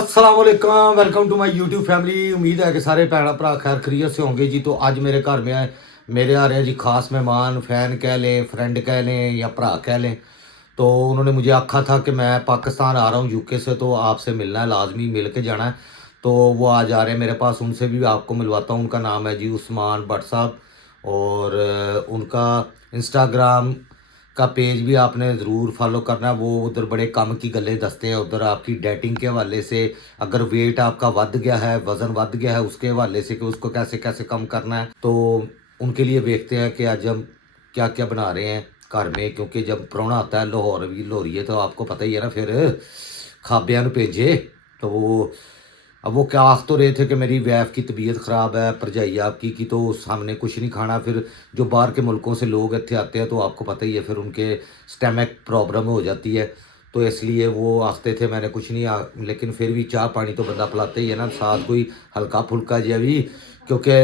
अस्सलाम वालेकुम, welcome to my YouTube family. उम्मीद है कि सारे भैन भरा खैर खरीत से होंगे जी। तो आज मेरे घर में मेरे आ रहे हैं जी खास मेहमान, फ़ैन कह लें, फ्रेंड कह लें या भरा कह लें। तो उन्होंने मुझे आखा था कि मैं पाकिस्तान आ रहा हूँ यूके से, तो आपसे मिलना है, लाजमी मिल के जाना है। तो वो आज आ रहे हैं मेरे पास, उनसे भी आपको मिलवाता हूँ। उनका नाम है जी उस्मान भट्ट साहब, और उनका इंस्टाग्राम का पेज भी आपने ज़रूर फॉलो करना है। वो उधर बड़े कम की गल्लें दसते हैं, उधर आपकी डेटिंग के हवाले से, अगर वेट आपका बढ़ गया है, वज़न बढ़ गया है, उसके हवाले से कि उसको कैसे कैसे कम करना है। तो उनके लिए देखते हैं कि आज हम क्या क्या बना रहे हैं घर में, क्योंकि जब प्राहुना आता है लाहौर भी लाहौरिए, तो आपको पता ही है ना, फिर खाबियां भेजे। तो वो अब वो क्या आख तो रहे थे कि मेरी वाइफ की तबीयत ख़राब है, भरजाई आपकी की, तो सामने कुछ नहीं खाना। फिर जो बाहर के मुल्कों से लोग इतने आते हैं, तो आपको पता ही है, फिर उनके स्टमक प्रॉब्लम हो जाती है। तो इसलिए वो आखते थे मैंने कुछ नहीं लेकिन फिर भी चाह पानी तो बंदा पिलाता ही है ना, साथ कोई हल्का फुल्का जिहा भी। क्योंकि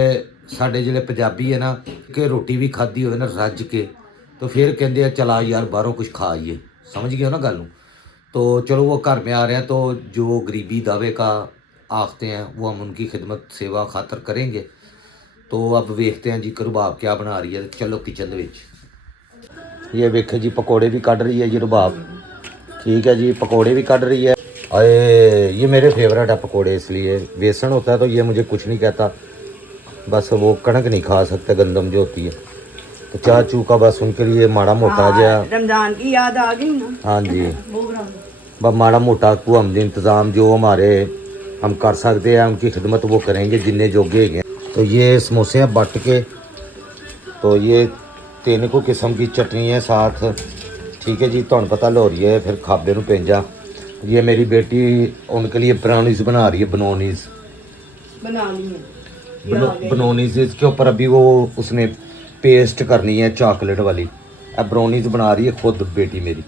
साढ़े जिले पंजाबी है ना, कि रोटी भी खाधी हो ना रज के, तो फिर कहते हैं चला यार बाहरों कुछ खा आइए। समझ गए हो ना गल। तो चलो वो घर में आ रहे हैं, तो जो गरीबी दावे का आखते हैं वो हम उनकी खिदमत सेवा खातर करेंगे। तो अब देखते हैं जी रुबाब क्या बना रही है। चलो किचन ਦੇ ਵਿੱਚ ये वेखे जी पकौड़े भी काट रही है जी रुबाब। ठीक है जी, पकौड़े भी काट रही है। अरे ये मेरे फेवरेट है पकौड़े, इसलिए बेसन होता है तो ये मुझे कुछ नहीं कहता। बस वो कणक नहीं खा सकते, गंदम जो होती है। तो चाह चू का बस उनके लिए माड़ा मोटा जहा रमजान की याद आ गई ना। हाँ जी, बस माड़ा मोटा को हम इंतज़ाम जो हमारे हम कर सकते हैं उनकी खिदमत वो करेंगे जिन्ने जोगे हैं। तो ये समोसे हैं बट के, तो ये 3 को किस्म की चटनी है साथ। ठीक है जी, तुम पता लाहौरी है फिर खाबे ਨੂੰ पेंजा। ये मेरी बेटी उनके लिए ब्राउनीज बना रही है, बनोनीज बना ली है। बनोनीज इसके ऊपर अभी वो उसने पेस्ट करनी है चॉकलेट वाली। अब ब्राउनीज बना रही है खुद बेटी मेरी।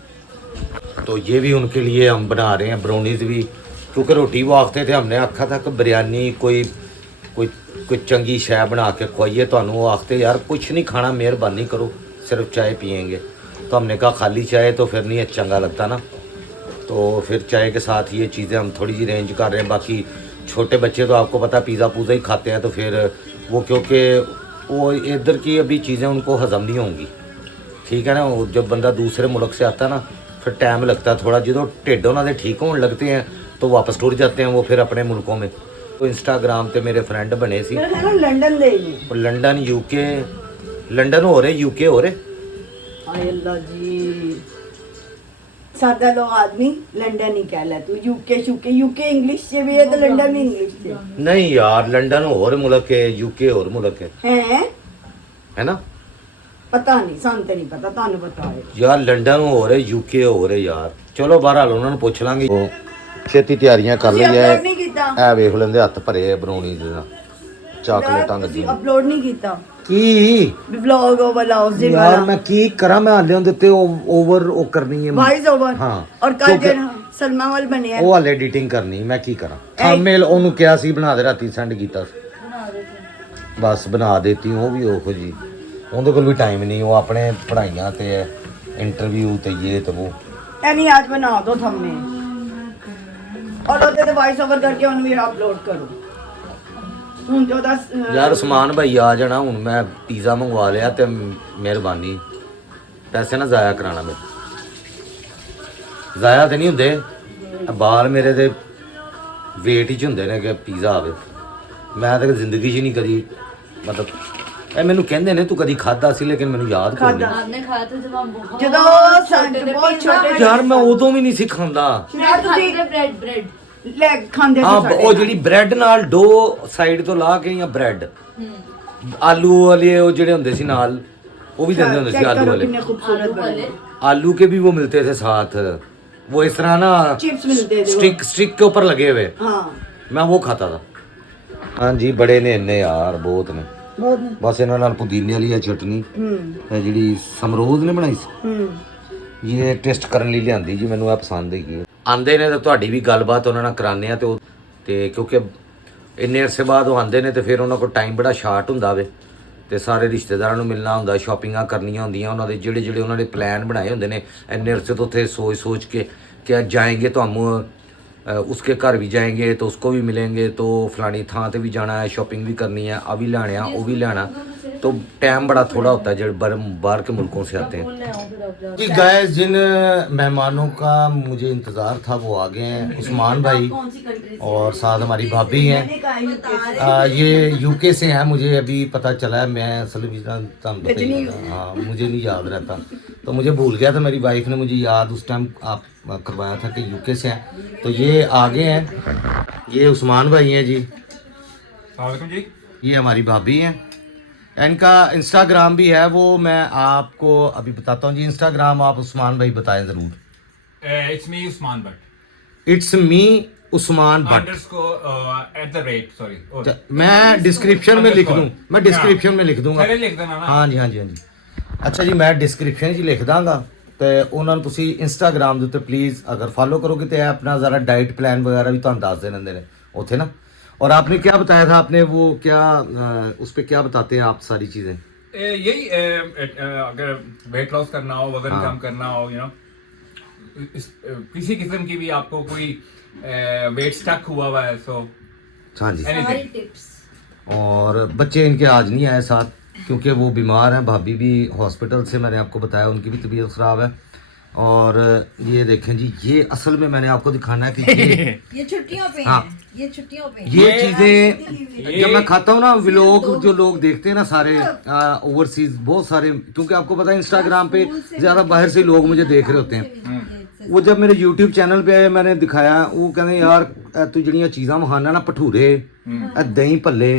तो ये भी उनके लिए हम बना रहे हैं ब्राउनीज भी, क्योंकि रोटी वो आखते थे, हमने आखा था कि बिरयानी कोई कोई कोई चंगी शय बना के खुआइए थानू। वो आखते यार कुछ नहीं खाना, मेहरबानी करो, सिर्फ चाय पियेंगे। तो हमने कहा खाली चाय तो फिर नहीं चंगा लगता ना, तो फिर चाय के साथ ये चीज़ें हम थोड़ी सी रेंज कर रहे हैं। बाकी छोटे बच्चे तो आपको पता पिज़्ज़ा पूज़ा ही खाते हैं, तो फिर वो क्योंकि वो इधर की अभी चीज़ें उनको हज़म नहीं होंगी। ठीक है ना, वो जब बंदा दूसरे मुल्क से आता है ना, फिर टाइम लगता है थोड़ा। जो ढिड उन्होंने ठीक होने लगते हैं तो वापस टुर जाते हैं वो फिर अपने मुल्कों में। तो इंस्टाग्राम पे मेरे फ्रेंड बने सी, लंदन दे लंडन यूके, लंडन हो रहे यूके हो रहे। हाय अल्लाह जी, सादा लोग आदमी लंदन ही कह ले, तू यूके शूके, यूके इंग्लिश से भी है तो लंदन भी इंग्लिश से नहीं यार, लंडन और मुल्क है, यूके और मुल्क है ना। पता नहीं, सान तो नहीं पता, तानू पता है यार लंडन हो रहे यूके हो रहे यार। चलो बहरहाल उन्होंने पूछ लांगे। छेती तैयारियां कर ली है, नहीं कीता ए वेख लेंदे हत्थ भरे ब्राउनी दे नाल चाकलेटां ਤੁਸੀਂ लगी अपलोड नहीं कीता की व्लॉग ओ वाला उस दिन यार। वाला मैं की करा, मैं हाले उनदे ते ओवर ओ करनी है वॉइस ओवर। हाँ, और कल क्योंकि जो सलमा वाल बने हैं ਉਹ ਹਾਲੇ ਐਡੀਟਿੰਗ ਕਰਨੀ, ਮੈਂ ਕੀ ਕਰਾਂ। ਥੰਬਨੇਲ ਉਹਨੂੰ ਕਿਹਾ ਸੀ ਬਣਾ ਦੇ, ਰਾਤੀ ਸੈਂਡ ਕੀਤਾ ਸੀ, ਬਸ ਬਣਾ ਦੇਤੀ। ਉਹ ਵੀ ਉਹੋ ਜੀ, ਉਹਦੇ ਕੋਲ ਵੀ ਟਾਈਮ ਨਹੀਂ, ਉਹ ਆਪਣੇ ਪੜ੍ਹਾਈਆਂ ਤੇ ਹੈ, ਇੰਟਰਵਿਊ ਤੇ ਇਹ ਤੇ ਉਹ। यानी आज बना दो थंबनेल और ਉਹਦੇ ਤੇ वॉइस ओवर करके ਉਹਨੂੰ ਵੀ अपलोड करो। ਹੁਣ ਜੋ ਦੱਸ ਯਾਰ ਉਸਮਾਨ ਭਾਈ ਆ ਜਾਣਾ, ਹੁਣ ਮੈਂ ਪੀਜ਼ਾ ਮੰਗਵਾ ਲਿਆ ਤੇ ਮਿਹਰਬਾਨੀ ਪੈਸੇ ਨਾ ਜ਼ਾਇਆ ਕਰਾਣਾ ਮੇਰੇ। ਜ਼ਾਇਆ ਤੇ ਨਹੀਂ ਹੁੰਦੇ, ਬਾਲ ਮੇਰੇ ਦੇ ਵੇਟ ਹੀ ਚ ਹੁੰਦੇ ਨੇ ਕਿ ਪੀਜ਼ਾ ਆਵੇ। ਮੈਂ ਤਾਂ ਜ਼ਿੰਦਗੀ 'ਚ ਨਹੀਂ ਕਦੀ, ਮਤਲਬ ਇਹ ਮੈਨੂੰ ਕਹਿੰਦੇ ਨੇ ਤੂੰ ਕਦੀ ਖਾਦਾ ਸੀ, ਲੇਕਿਨ ਮੈਨੂੰ ਯਾਦ ਕੋਈ ਨਹੀਂ। आपने खाया था जब हम बहुत ਜਦੋਂ ਸਾਡੇ ਬਹੁਤ ਛੋਟੇ ਯਾਰ ਮੈਂ ਉਦੋਂ ਵੀ ਨਹੀਂ ਸੀ ਖਾਂਦਾ। ਯਾਰ ਤੁਸੀਂ ब्रेड ब्रेड ਲੈ ਖਾਂਦੇ ਹਾਂ, ਸੀ ਉਹ ਜਿਹੜੀ ਬ੍ਰੈਡ ਨਾਲ ਡੋ ਸਾਈਡ ਤੋਂ ਲਾ ਕੇ, ਜਾਂ ਬ੍ਰੈਡ ਆਲੂ ਵਾਲੇ ਉਹ ਜਿਹੜੇ ਹੁੰਦੇ ਸੀ ਨਾਲ, ਉਹ ਵੀ ਦਿੰਦੇ ਹੁੰਦੇ ਸੀ आलू वाले। कितने खूबसूरत बने आलू के भी वो मिलते थे साथ, वो इस तरह ना चिप्स मिलते थे स्टिक स्टिक के ऊपर लगे हुए, हाँ मैं वो खाता था। हाँ जी, बड़े ने इन्ने यार बहुत ने। बहुत बस ਇਹਨਾਂ ਨਾਲ ਪੁਦੀਨੇ ਵਾਲੀ ਆ ਚਟਨੀ, ਇਹ ਜਿਹੜੀ ਸਮਰੋਜ਼ ਨੇ ਬਣਾਈ ਸੀ, ਇਹ ਟੇਸਟ ਕਰਨ ਲਈ ਲਿਆਂਦੀ ਜੀ, ਮੈਨੂੰ ਆ ਪਸੰਦ ਹੈਗੀ। ਆਂਦੇ ਨੇ ਤਾਂ ਤੁਹਾਡੀ ਵੀ ਗੱਲਬਾਤ ਉਹਨਾਂ ਨਾਲ ਕਰਾਉਂਦੇ ਆ, ਤੇ ਉਹ ਤੇ ਕਿਉਂਕਿ ਇੰਨੇ ਅਰਸੇ ਬਾਅਦ ਉਹ ਆਂਦੇ ਨੇ ਤੇ ਫਿਰ ਉਹਨਾਂ ਕੋਲ ਟਾਈਮ ਬੜਾ ਸ਼ਾਰਟ ਹੁੰਦਾ ਵੇ, ਤੇ ਸਾਰੇ ਰਿਸ਼ਤੇਦਾਰਾਂ ਨੂੰ ਮਿਲਣਾ ਹੁੰਦਾ, ਸ਼ਾਪਿੰਗਾਂ ਕਰਨੀਆਂ ਹੁੰਦੀਆਂ, ਉਹਨਾਂ ਦੇ ਜਿਹੜੇ ਉਹਨਾਂ ਨੇ ਪਲਾਨ ਬਣਾਏ ਹੁੰਦੇ ਨੇ ਇੰਨੇ ਅਰਸੇ ਤੋਂ ਉੱਥੇ ਸੋਚ ਕੇ ਕਿ ਅੱਜ ਜਾਏਂਗੇ ਤੁਹਾਨੂੰ उसके घर भी जाएंगे तो उसको भी मिलेंगे, तो फलानी थां ते भी जाना है, शॉपिंग भी करनी है, आ भी लाने आ वो भी लाना, तो टाइम बड़ा थोड़ा होता है जो बाहर के मुल्कों से आते हैं। जी गाइस, जिन मेहमानों का मुझे इंतज़ार था वो आ गए हैं, उस्मान भाई और साथ हमारी भाभी हैं। ये यूके से हैं, मुझे अभी पता चला है, मैं असल में हाँ मुझे नहीं याद रहता, तो मुझे भूल गया था, मेरी वाइफ ने मुझे याद उस टाइम आप करवाया था कि यूके से हैं, तो ये आगे हैं, ये उस्मान भाई हैं जी, जी। ये हमारी भाभी हैं, इनका इंस्टाग्राम भी है, वो मैं आपको अभी बताता हूँ जी। इंस्टाग्राम आप उस्मान भाई बताएं ज़रूर। It's me Usman Bhatt it's me Usman Bhatt. Sorry मैं डिस्क्रिप्शन में लिख दूँ, मैं डिस्क्रिप्शन में लिख दूंगा। लिख देना ना। हाँ जी हाँ जी हाँ जी। अच्छा जी, मैं डिस्क्रिप्शन 'ਚ ਲਿਖ ਦਾਂਗਾ ਤੇ ਉਹਨਾਂ ਨੂੰ ਤੁਸੀਂ ਇੰਸਟਾਗ੍ਰਾਮ ਦੇ ਉੱਤੇ ਪਲੀਜ਼ ਅਗਰ ਫॉलो करोगे तो अपना ज़रा डाइट प्लान वगैरह भी ਤੁਹਾਨੂੰ ਦੱਸ ਦੇਣਗੇ ਨੇ ਉੱਥੇ ना। और आपने क्या बताया था, आपने वो क्या उस पे क्या बताते हैं आप सारी चीज़ें? यही अगर वेट लॉस करना हो, वजन हाँ। कम करना हो, किसी किस्म की भी आपको कोई वेट स्टक हुआ हुआ है, सो हाँ जी। एनीथिंग। और बच्चे इनके आज नहीं आए साथ क्योंकि वो बीमार हैं, भाभी भी हॉस्पिटल से, मैंने आपको बताया उनकी भी तबीयत ख़राब है। और ये देखें जी, ये असल में मैंने आपको दिखाना है कि ये छुट्टियों पे हाँ। हैं, ये छुट्टियों पे हैं। ये चीज़ें जब मैं खाता हूँ ना, व्लॉग जो लोग देखते हैं ना सारे ओवरसीज बहुत सारे, क्योंकि आपको पता है इंस्टाग्राम पे ज़्यादा बाहर से लोग मुझे देख रहे होते हैं। वो जब मेरे यूट्यूब चैनल पे आए, मैंने दिखाया, वो कहते यार तू जड़ियाँ चीज़ां मखाना ना, भठूरे, दही भल्ले,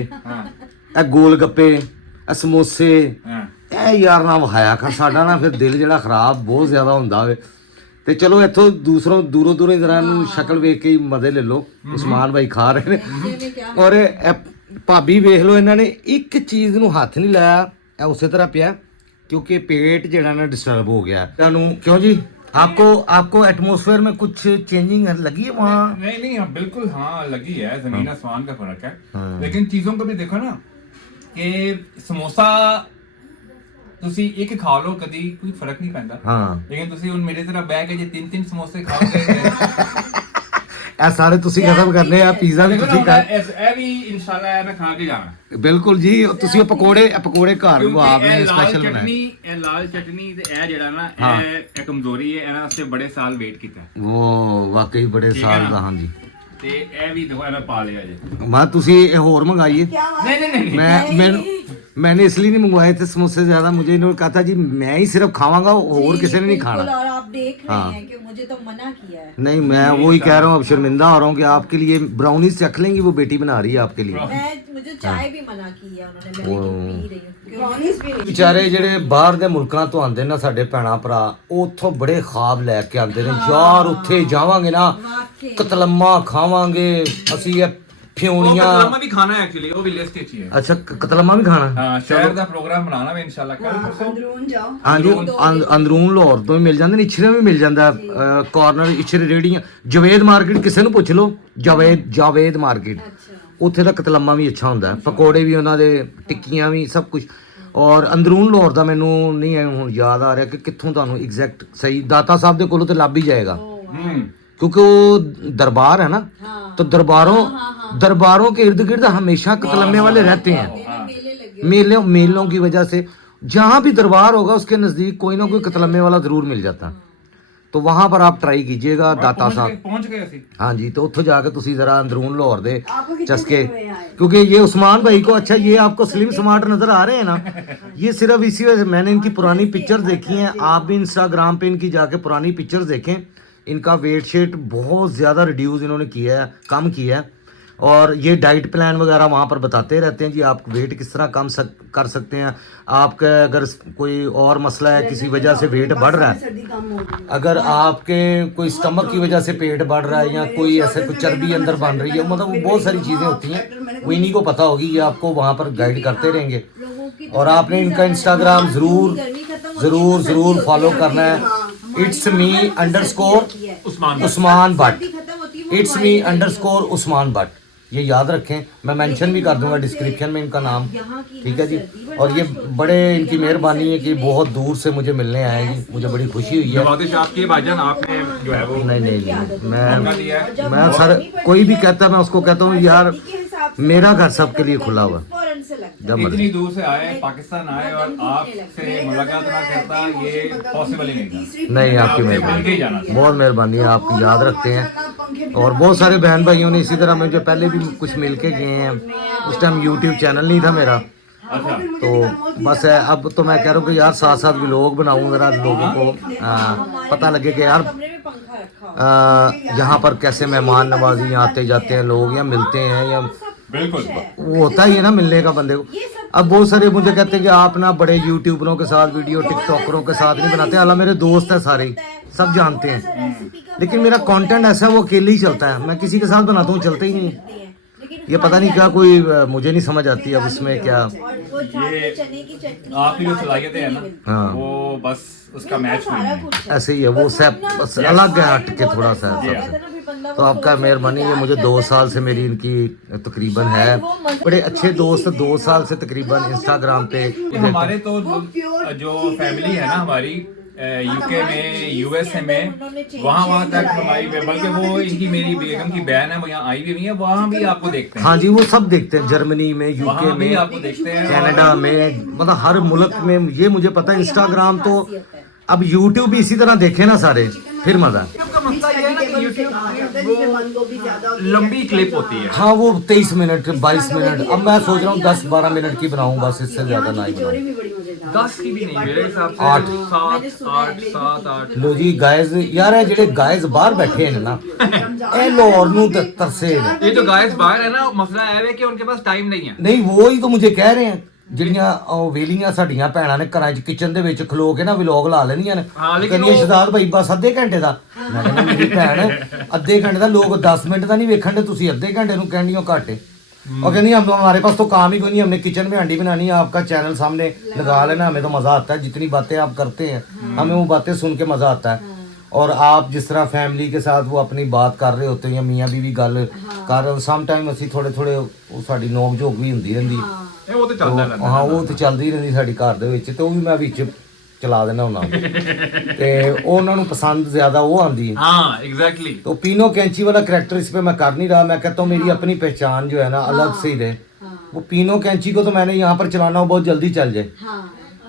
गोल गप्पे, समोसे, यार ना विखाया कर, साडा ना फिर दिल ਜਿਹੜਾ ਖਰਾਬ ਬਹੁਤ ਜ਼ਿਆਦਾ ਹੁੰਦਾ ਹੋਵੇ। ਤੇ ਚਲੋ ਇੱਥੋਂ ਦੂਰੋਂ ਜਰਾ ਨੂੰ ਸ਼ਕਲ ਵੇਖ ਕੇ ਹੀ ਮਜ਼ੇ ਲੈ ਲਓ। ਉਸਮਾਨ ਭਾਈ ਖਾ ਰਹੇ ਨੇ ਔਰ ਭਾਬੀ ਵੇਖ ਲਓ, ਇਹਨਾਂ ਨੇ ਇੱਕ ਚੀਜ਼ ਨੂੰ ਹੱਥ ਨਹੀਂ ਲਾਇਆ, ਇਹ ਉਸੇ ਤਰ੍ਹਾਂ ਪਿਆ क्योंकि पेट ਜਿਹੜਾ ਨਾ डिस्टर्ब हो गया ਤੁਹਾਨੂੰ। क्यों जी, आपको एटमॉस्फेयर में कुछ चेंजिंग लगी है वहाँ? नहीं हाँ, बिल्कुल हाँ लगी है, जमीन आसमान का फर्क है। लेकिन चीजों को भी देखो ना कि समोसा ਤੁਸੀਂ ਇੱਕ ਖਾ ਲਓ, ਕਦੀ ਕੋਈ ਫਰਕ ਨਹੀਂ ਪੈਂਦਾ। ਹਾਂ, ਲੇਕਿਨ ਤੁਸੀਂ ਹੁਣ ਮੇਰੇ ਤਰ੍ਹਾਂ ਬਹਿ ਕੇ ਜੇ ਤਿੰਨ ਸਮੋਸੇ ਖਾਓਗੇ ਇਹ ਸਾਰੇ ਤੁਸੀਂ ਖਤਮ ਕਰਨੇ ਆ, ਪੀਜ਼ਾ ਵੀ ਤੁਸੀਂ ਖਾ, ਇਹ ਵੀ ਇਨਸ਼ਾਅੱਲਾ ਮੈਂ ਖਾ ਕੇ ਜਾਣਾ। ਬਿਲਕੁਲ ਜੀ, ਤੁਸੀਂ ਪਕੌੜੇ ਘਰ ਨੂੰ ਆਪਨੇ ਸਪੈਸ਼ਲ ਬਣਾਏ। ਇਹ ਲਾਲ ਚਟਨੀ ਤੇ ਇਹ ਜਿਹੜਾ ਨਾ ਇਹ ਕਮਜ਼ੋਰੀ ਹੈ, ਇਹਨਾਂ ਵਾਸਤੇ ਬੜੇ ਸਾਲ ਵੇਟ ਕੀਤਾ। ਉਹ ਵਾਕਈ ਬੜੇ ਸਾਲ ਦਾ। ਹਾਂਜੀ, ਤੇ ਇਹ ਵੀ ਦੇਖੋ ਇਹਨਾਂ ਪਾ ਲਿਆ ਜੇ। ਮੈਂ ਤੁਸੀਂ ਇਹ ਹੋਰ ਮੰਗਾਈਏ। नहीं मैंने इसलिए नहीं मंगवाए थे समोसे ज्यादा, मुझे इन्होंने कहा था जी मैं ही सिर्फ खावांगा और किसी ने नहीं खाना। और आप देख रहे हाँ। हैं कि मुझे तो मना किया है। नहीं, मैं वही कह रहा हूँ, अब शर्मिंदा हो रहा हूँ कि आपके लिए ब्राउनीज चख लेंगी, वो बेटी बना रही है आपके लिए। मुझे चाय भी मना की है उन्होंने, मैं लेकिन पी रही हूँ। ब्राउनीज भी नहीं। ਵਿਚਾਰੇ ਜਿਹੜੇ ਬਾਹਰ ਦੇ ਮੁਲਕਾਂ ਤੋਂ ਆਉਂਦੇ ਨਾ ਸਾਡੇ ਭੈਣਾ ਭਰਾ, ਉਹ ਉੱਥੋਂ ਬੜੇ ਖਾਬ ਲੈ ਕੇ ਆਉਂਦੇ ਨੇ, ਯਾਰ ਉੱਥੇ ਜਾਵਾਂਗੇ ਨਾ ਕਤਲਮਾ ਖਾਵਾਂਗੇ ਅਸੀਂ, ਇਹ ਫਿਉਣੀਆਂ ਵੀ ਖਾਣਾ ਹੈ ਐਕਚੁਅਲੀ, ਉਹ ਵੀ ਲਿਸਟ ਵਿੱਚ ਹੀ ਹੈ। ਅੱਛਾ, ਕਤਲਮਾ ਵੀ ਖਾਣਾ। ਹਾਂ, ਸ਼ਹਿਰ ਦਾ ਪ੍ਰੋਗਰਾਮ ਬਣਾਉਣਾ ਵੇ ਇਨਸ਼ਾਅੱਲਾ ਕੱਲ ਪਰਸੋਂ। ਅੰਦਰੂਨ ਜਾਓ। ਹਾਂਜੀ, ਅੰਦਰੂਨ ਲਾਹੌਰ ਤੋਂ ਵੀ ਮਿਲ ਜਾਂਦੇ ਨੇ, ਇਛਰੇ ਵੀ ਮਿਲ ਜਾਂਦਾ, ਕਾਰਨਰ ਇਛਰੇ ਰੇੜੀਆਂ, ਜਵੇਦ ਮਾਰਕੀਟ ਕਿਸੇ ਨੂੰ ਪੁੱਛ ਲਓ, ਜਾਵੇਦ ਮਾਰਕੀਟ, ਉੱਥੇ ਦਾ ਕਤਲਮਾ ਵੀ ਅੱਛਾ ਹੁੰਦਾ, ਪਕੌੜੇ ਵੀ ਉਹਨਾਂ ਦੇ, ਟਿੱਕੀਆਂ ਵੀ, ਸਭ ਕੁਝ। ਔਰ ਅੰਦਰੂਨ ਲਾਹੌਰ ਦਾ ਮੈਨੂੰ ਨਹੀਂ ਹੁਣ ਯਾਦ ਆ ਰਿਹਾ ਕਿ ਕਿੱਥੋਂ ਤੁਹਾਨੂੰ ਐਗਜ਼ੈਕਟ ਸਹੀ, ਦਾਤਾ ਸਾਹਿਬ ਦੇ ਕੋਲੋਂ ਤੇ ਲੱਭ ਹੀ ਜਾਏਗਾ क्योंकि वो दरबार है ना। हाँ। तो दरबारों के इर्द गिर्द हमेशा कतलम्मे वाले रहते हैं, मेलों की वजह से जहाँ भी दरबार होगा उसके नजदीक कोई ना कोई कतलम्मे वाला जरूर मिल जाता। तो वहां पर आप ट्राई कीजिएगा दाता साहब। पहुंच गए ਅਸੀਂ। हाँ जी, तो उत्थों जाके तुसी जरा अंदरून लाहौर दे आपको कितने चस्के, दिन हुए आए? क्योंकि ये उस्मान भाई को, अच्छा ये आपको स्लिम स्मार्ट नजर आ रहे हैं ना, ये सिर्फ इसी वजह से। मैंने इनकी पुरानी पिक्चर्स देखी हैं, आप भी इंस्टाग्राम पे इनकी जाके पुरानी पिक्चर्स देखें, इनका वेट शेट बहुत ज़्यादा रिड्यूस इन्होंने किया है, कम किया है। और ये डाइट प्लान वगैरह वहाँ पर बताते रहते हैं जी, आप वेट किस तरह कम कर सकते हैं। आपका अगर कोई और मसला है, किसी वजह से वेट बढ़ रहा है, सर्दी कम हो गई। अगर आपके कोई स्टमक की वजह से पेट बढ़ रहा है या कोई ऐसे कुछ चर्बी अंदर बन रही है, मतलब वो बहुत सारी चीज़ें होती हैं, वो इन्हीं को पता होगी, ये आपको वहाँ पर गाइड करते रहेंगे। और आपने इनका इंस्टाग्राम ज़रूर फॉलो करना है, it's me _ Usman Bhatt, it's me _ Usman Bhatt. ये याद रखें, मैं मेंशन भी कर दूंगा डिस्क्रिप्शन में इनका नाम, ठीक है जी। और ये बड़े इनकी मेहरबानी है कि बहुत दूर से मुझे मिलने आए जी, मुझे बड़ी खुशी हुई है। नवाजिश आपकी है भाईजान, आपने जो है वो नहीं नहीं नहीं, मौका दिया है। मैं सर कोई भी कहता है मैं उसको कहता हूँ यार मेरा घर सबके लिए खुला हुआ है। जब इतनी दूर से आए, पाकिस्तान आए और आपसे मुलाकात ना करता, ये पॉसिबल ही नहीं था। नहीं, आपकी आपसे मेहरबानी, मिल के ही जाना था। बहुत मेहरबानी है, आपकी याद रखते हैं। और बहुत सारे बहन भाइयों ने इसी तरह मुझे पहले भी कुछ मिल के गए हैं। उस टाइम यूट्यूब चैनल नहीं था मेरा, अच्छा, तो बस है, अब तो मैं कह रहा हूँ कि यार साथ साथ व्लॉग बनाऊँ जरा, लोगों को पता लगे कि यार यहाँ पर कैसे मेहमान नवाजी आते जाते हैं लोग, या मिलते हैं, या बिल्कुल वो होता ही है ना मिलने का बंदे को। अब बहुत सारे मुझे कहते हैं कि आप ना बड़े यूट्यूबरों के साथ वीडियो, टिकटॉकरों के साथ नहीं बनाते। हालांकि मेरे दोस्त हैं सारे, सब जानते हैं, लेकिन मेरा कंटेंट ऐसा है वो अकेले ही चलता है, मैं किसी के साथ बनाता हूँ चलता ही नहीं। ये पता नहीं क्या कोई मुझे नहीं समझ आती अब उसमें क्या। ये आपकी जो सलाहियतें हैं ना, हाँ। वो बस उसका मैच नहीं है। ऐसे ही है वो, सब बस अलग है, हट के थोड़ा सा सबसे। तो आपका मेहरबानी है, मुझे 2 साल से मेरी इनकी तकरीबन है, बड़े अच्छे दोस्त 2 साल से तकरीबन इंस्टाग्राम पे। हमारे तो जो फैमिली है ना हमारी यूके में, यूएसए में, वहाँ तक हमारी, बल्कि वो इनकी मेरी बेगम की बहन है, वो यहाँ आई भी है, वहाँ भी आपको देखते हैं। हाँ जी, वो सब देखते हैं, जर्मनी में, यूके वहाँ भी में, आपको देखते हैं, कनाडा में, मतलब हर मुल्क में। ये मुझे पता है, इंस्टाग्राम तो अब यूट्यूब भी इसी तरह देखे ना सारे, फिर मजा। लंबी क्लिप होती है। हाँ, वो 23 मिनट 22 मिनट, अब मैं सोच रहा हूँ 10-12 मिनट की बनाऊँ, बस इससे ज्यादा ना ही बनाऊँ। 10 की भी नहीं, मेरे हिसाब से 8 7 8 लो जी गाइस, यार है ਜਿਹੜੇ गाइस बाहर बैठे हैं ना, ਇਹ ਲਾਹੌਰ ਨੂੰ ਤੇ ਤਰਸੇ ਨੇ। ये जो गाइस बाहर है ना, मसला है कि उनके पास टाइम नहीं है। ਨਹੀਂ वो ही तो मुझे कह रहे हैं, ਜਿਹੜੀਆਂ ਉਹ ਵੇਲੀਆਂ ਸਾਡੀਆਂ ਭੈਣਾਂ ਨੇ ਘਰਾਂ 'ਚ ਕਿਚਨ ਦੇ ਵਿੱਚ ਖਲੋ ਕੇ ਨਾ ਵਲੌਗ ਲਾ ਲੈਣੀਆਂ ਨੇ। ਹਾਂ, ਲੇਕਿਨ ਕਹਿੰਦੀਆਂ ਉਹ- ਸ਼ਹਜ਼ਾਦ ਭਾਈ ਬਸ ਅੱਧੇ ਘੰਟੇ ਦਾ। ਮੈਂ ਕਹਿੰਦਾ ਮੇਰੀ ਭੈਣ ਅੱਧੇ ਘੰਟੇ ਦਾ, ਲੋਕ 10 ਮਿੰਟ ਦਾ ਨਹੀਂ ਵੇਖਣ ਦੇ, ਤੁਸੀਂ ਅੱਧੇ घंटे ਨੂੰ ਕਹਿੰਦੀਆਂ ਘਾਟੇ। और कहनी हम हमारे पास तो काम ही कोई नहीं, हमने किचन में हांडी बनानी है, आपका चैनल सामने लगा लेना, हमें तो मज़ा आता है जितनी बातें आप करते हैं, हमें वो बातें सुन के मज़ा आता है। और आप जिस तरह फैमिली के साथ वो अपनी बात कर रहे होते हैं, या मियाँ बीवी गल कर रहे हो, सम टाइम ਅਸੀਂ ਥੋੜੇ ਥੋੜੇ ਉਹ ਸਾਡੀ ਨੋਕ ਝੋਕ ਵੀ ਹੁੰਦੀ ਰਹਿੰਦੀ। वो तो चलता रहता है। ਹਾਂ, ਉਹ ਤੇ ਚੱਲਦੀ ਰਹਿੰਦੀ ਸਾਡੀ ਘਰ ਦੇ ਵਿੱਚ, ਤੇ ਉਹ ਵੀ ਮੈਂ ਵਿੱਚ ਚਲਾ ਦੇਣਾ ਉਹਨਾਂ ਨੂੰ, ਤੇ ਉਹਨਾਂ ਨੂੰ ਪਸੰਦ ਜ਼ਿਆਦਾ ਉਹ ਆਂਦੀ है। हाँ, एग्जैक्टली। तो पीनो कैंची वाला कैरेक्टर इस पे मैं कर नहीं रहा, मैं कहता हूँ मेरी अपनी पहचान जो है ना अलग से ही रहे। वो पीनो कैंची को तो मैंने यहाँ पर चलाना हो बहुत जल्दी चल जाए,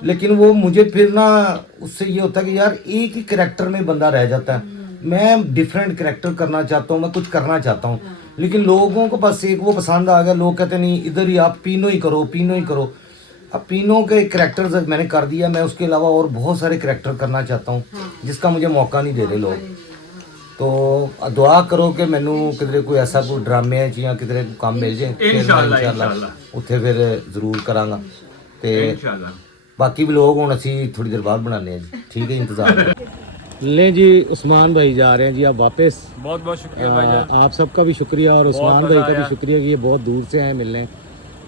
लेकिन वो मुझे फिर ना उससे ये होता है कि यार एक ही कैरेक्टर में बंदा रह जाता है। मैं डिफरेंट कैरेक्टर करना चाहता हूँ, मैं कुछ करना चाहता हूँ, लेकिन लोगों को बस एक वो पसंद आ गया, लोग कहते नहीं इधर ही आप पीनो ही करो, पीनो ही करो। अब पीनो के कैरेक्टर मैंने कर दिया, मैं उसके अलावा और बहुत सारे कैरेक्टर करना चाहता हूँ, जिसका मुझे मौका नहीं दे रहे लोग। तो दुआ करो कि मैनू किधरे कोई ऐसा कोई ड्रामे या किधरे काम मिल जाए, फिर मैं इंशाल्लाह उत्थे फिर जरूर करांगा। ते इंशाल्लाह बाकी भी लोग हुण असीं थोड़ी देर बाद बनाने हैं जी, ठीक है, इंतजार करो। ले जी, उस्मान भाई जा रहे हैं जी अब वापस। बहुत बहुत शुक्रिया भाईजान। आप सबका भी शुक्रिया, और उस्मान भाई का भी शुक्रिया कि ये बहुत दूर से आए मिलने।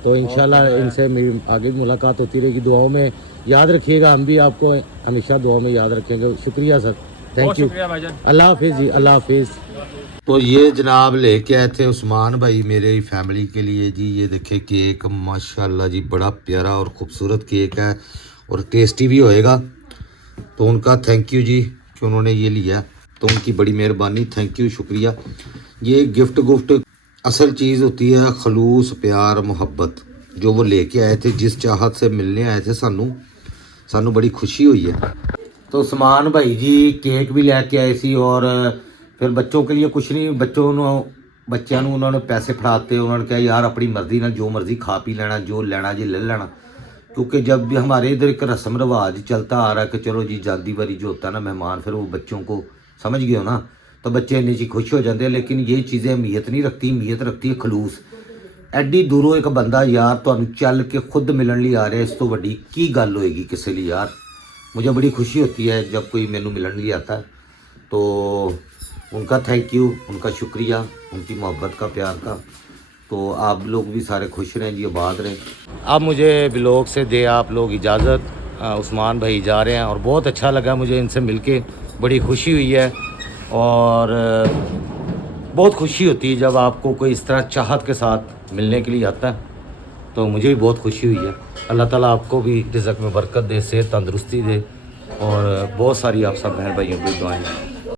तो इंशाल्लाह इनसे मेरी आगे भी मुलाकात होती रहेगी। दुआओं में याद रखिएगा, हम भी आपको हमेशा दुआओं में याद रखेंगे। शुक्रिया सर, थैंक यू, अल्लाह हाफिज़ जी, अल्लाह हाफिज़। तो ये जनाब लेके आए थे उस्मान भाई मेरे फैमिली के लिए जी। ये देखे केक, माशाल्लाह जी, बड़ा प्यारा और ख़ूबसूरत केक है और टेस्टी भी होएगा। तो उनका थैंक यू जी कि उन्होंने ये लिया, तो उनकी बड़ी मेहरबानी, थैंक यू, शुक्रिया। ये गिफ्ट असल चीज़ होती है, खलूस प्यार मोहब्बत, जो वो लेके आए थे, जिस चाहत से मिलने आए थे, सानू बड़ी खुशी हुई है। तो उस्मान भाई जी केक भी लेके आए सी, और फिर बच्चों के लिए कुछ नहीं, बच्चों उन्होंने पैसे फड़ाते, उन्होंने कहा यार अपनी मर्जी ना जो मर्जी खा पी लेना, जो लेना जी ले लेना। क्योंकि जब भी हमारे इधर एक रस्म रिवाज चलता आ रहा है कि चलो जी जाती बारी जो होता है ना मेहमान, फिर वो बच्चों को समझ गए हो ना, तो बच्चे इन्नी चीज खुश हो जाते हैं। लेकिन ये चीज़ें अहमियत नहीं रखती, अहमियत रखती है खलूस। एड्डी दूरों एक बंदा यार तुहानू चल के खुद मिलन लिए आ रहा है, इस तो वड्डी की गल होएगी किसी लिए यार। मुझे बड़ी खुशी होती है जब कोई मैनू मिलन लिए आता है। तो उनका थैंक यू, उनका शुक्रिया, उनकी मोहब्बत का, प्यार का। तो आप लोग भी सारे खुश रहें जी, आबाद रहें। अब मुझे ब्लॉग से दे आप लोग इजाज़त, उस्मान भाई जा रहे हैं, और बहुत अच्छा लगा मुझे इनसे मिलके, बड़ी खुशी हुई है। और बहुत खुशी होती है जब आपको कोई इस तरह चाहत के साथ मिलने के लिए आता है, तो मुझे भी बहुत खुशी हुई है। अल्लाह ताला आपको भी रिज़्क़ में बरकत दे, सेहत तंदुरुस्ती दे, और बहुत सारी आप सब बहन भाइयों की दुआएं हैं।